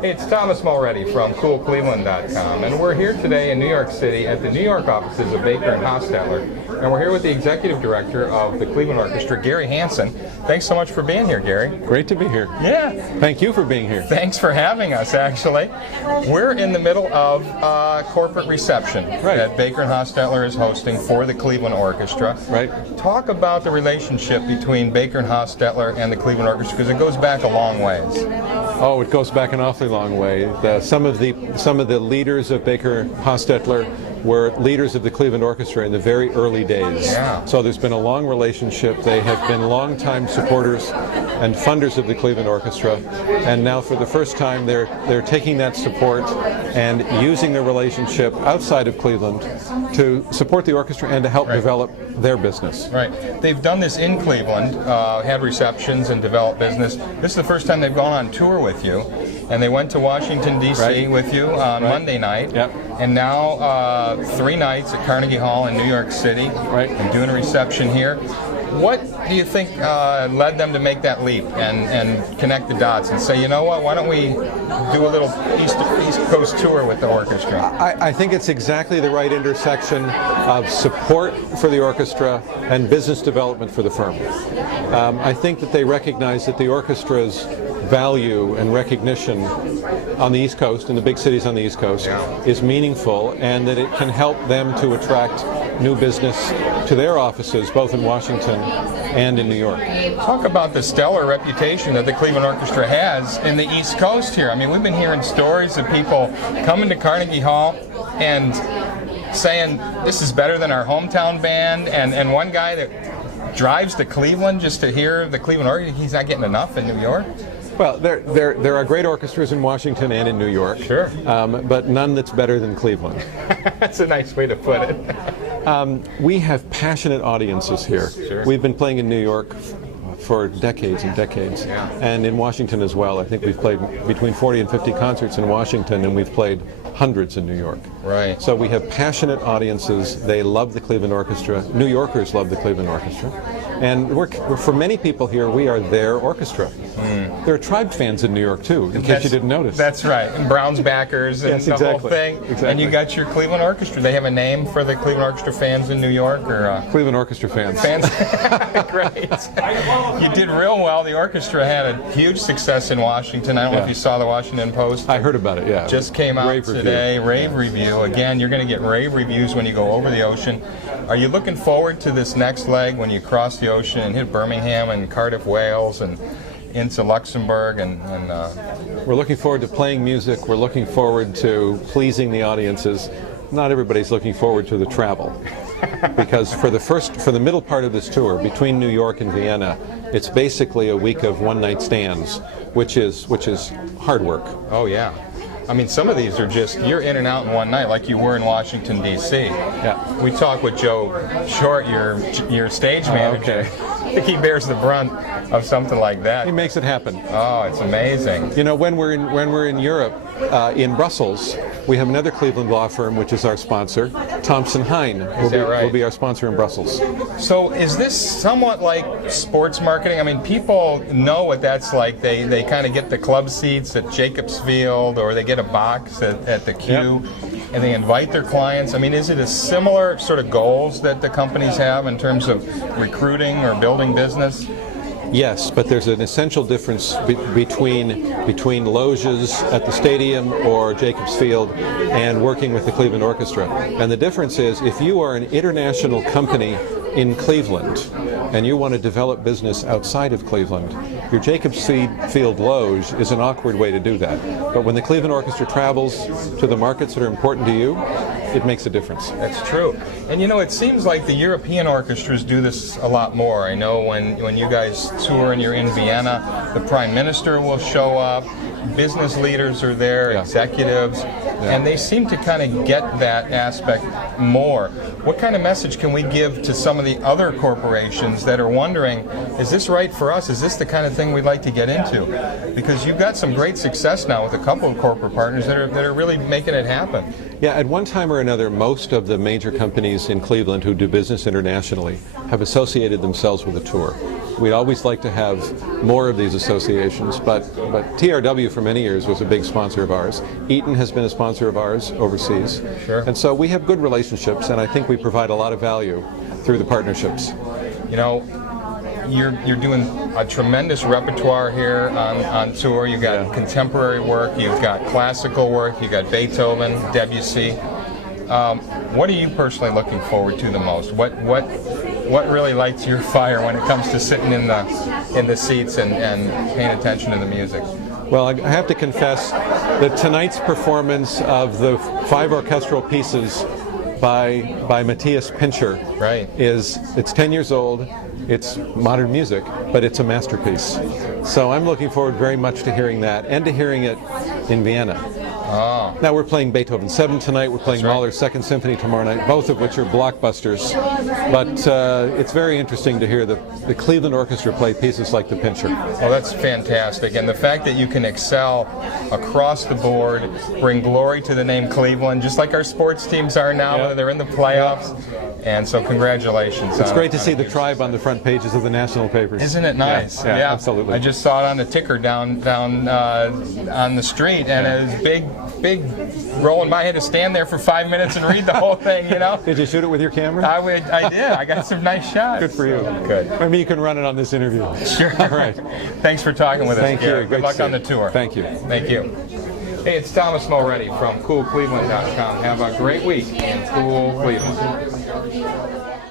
Hey, it's Thomas Mulready from CoolCleveland.com, and we're here today in New York City at the New York offices of Baker and Hostetler, and we're here with the executive director of the Cleveland Orchestra, Gary Hanson. Thanks so much for being here, Gary. Great to be here. Yeah. Thank you for being here. Thanks for having us, actually. We're in the middle of a corporate reception that Baker and Hostetler is hosting for the Cleveland Orchestra. Right. Talk about the relationship between Baker and Hostetler and the Cleveland Orchestra, because it goes back a long ways. Oh, it goes back an awfully long way. Some of the leaders of Baker Hostetler were leaders of the Cleveland Orchestra in the very early days. Yeah. So there's been a long relationship. They have been longtime supporters and funders of the Cleveland Orchestra, and now for the first time they're taking that support and using their relationship outside of Cleveland to support the orchestra and to help develop their business. Right. They've done this in Cleveland, had receptions and developed business. This is the first time they've gone on tour with you, and they went to Washington, D.C. with you on Monday night, and now 3 nights at Carnegie Hall in New York City, and doing a reception here. What do you think led them to make that leap and connect the dots and say, you know what, why don't we do a little East Coast tour with the orchestra? I think it's exactly the right intersection of support for the orchestra and business development for the firm. I think that they recognize that the orchestra's value and recognition on the East Coast, in the big cities on the East Coast, is meaningful, and that it can help them to attract new business to their offices, both in Washington and in New York. Talk about the stellar reputation that the Cleveland Orchestra has in the East Coast here. I mean, we've been hearing stories of people coming to Carnegie Hall and saying, this is better than our hometown band, and one guy that drives to Cleveland just to hear the Cleveland Orchestra, he's not getting enough in New York. Well, there are great orchestras in Washington and in New York, but none that's better than Cleveland. That's a nice way to put it. We have passionate audiences here. We've been playing in New York for decades and decades, and in Washington as well. I think we've played between 40 and 50 concerts in Washington, and we've played hundreds in New York. Right. So we have passionate audiences. They love the Cleveland Orchestra. New Yorkers love the Cleveland Orchestra. And for many people here, we are their orchestra. There are Tribe fans in New York too, in case you didn't notice. That's right, and Browns backers and the whole thing. Exactly. And you got your Cleveland Orchestra. They have a name for the Cleveland Orchestra fans in New York, or Cleveland Orchestra fans. Great. You did real well. The orchestra had a huge success in Washington. I don't know if you saw the Washington Post. I heard about it. Yeah. Just came out today. Rave review. Again, you're going to get rave reviews when you go over the ocean. Are you looking forward to this next leg when you cross the ocean and hit Birmingham and Cardiff, Wales, and into Luxembourg? And we're looking forward to playing music. We're looking forward to pleasing the audiences. Not everybody's looking forward to the travel, because for the middle part of this tour, between New York and Vienna, it's basically a week of one-night stands, which is hard work. Oh yeah. I mean, some of these are just, you're in and out in one night, like you were in Washington, D.C. Yeah. We talked with Joe Short, your stage manager. I think he bears the brunt of something like that. He makes it happen. Oh, it's amazing. You know, when we're in Europe, in Brussels, we have another Cleveland law firm, which is our sponsor. Thompson Hine will be our sponsor in Brussels. So is this somewhat like sports marketing? I mean, people know what that's like. They kind of get the club seats at Jacobs Field, or they get a box at the Q, and they invite their clients. I mean, is it a similar sort of goals that the companies have in terms of recruiting or building business? Yes, but there's an essential difference between loges at the stadium or Jacobs Field and working with the Cleveland Orchestra. And the difference is, if you are an international company in Cleveland and you want to develop business outside of Cleveland, your Jacobs Field loge is an awkward way to do that. But when the Cleveland Orchestra travels to the markets that are important to you, it makes a difference. That's true. And you know, it seems like the European orchestras do this a lot more. I know when you guys tour and you're in Vienna, the Prime Minister will show up, business leaders are there, executives, and they seem to kind of get that aspect more. What kind of message can we give to some of the other corporations that are wondering, is this right for us? Is this the kind of thing we'd like to get into? Because you've got some great success now with a couple of corporate partners that are really making it happen. Yeah, at one time or another, most of the major companies in Cleveland who do business internationally have associated themselves with a tour. We'd always like to have more of these associations, but TRW for many years was a big sponsor of ours. Eaton has been a sponsor of ours overseas. Sure. And so we have good relationships, and I think we provide a lot of value through the partnerships. You know, you're doing a tremendous repertoire here on tour. You've got contemporary work, you've got classical work, you've got Beethoven, Debussy. What are you personally looking forward to the most? What really lights your fire when it comes to sitting in the seats and paying attention to the music? Well, I have to confess that tonight's performance of the 5 orchestral pieces by Matthias Pincher it's 10 years old, it's modern music, but it's a masterpiece. So I'm looking forward very much to hearing that and to hearing it in Vienna. Oh. Now we're playing Beethoven 7 tonight, we're playing Mahler's Second Symphony tomorrow night, both of which are blockbusters. But it's very interesting to hear the Cleveland Orchestra play pieces like the Pincher. Well, that's fantastic. And the fact that you can excel across the board, bring glory to the name Cleveland, just like our sports teams are now, whether they're in the playoffs. And so congratulations. It's great to see the Tribe on the front pages of the national papers. Isn't it nice? Yeah, absolutely. I just saw it on the ticker down on the street, and it was big rolling by. I had to stand there for 5 minutes and read the whole thing, you know. Did you shoot it with your camera? I did. I got some nice shots. Good for you. Good. Maybe you can run it on this interview. Sure. All right. Thanks for talking with us. Thank you. Good luck on the tour. Thank you. Thank you. Hey, it's Thomas Mulready from CoolCleveland.com. Have a great week in Cool Cleveland.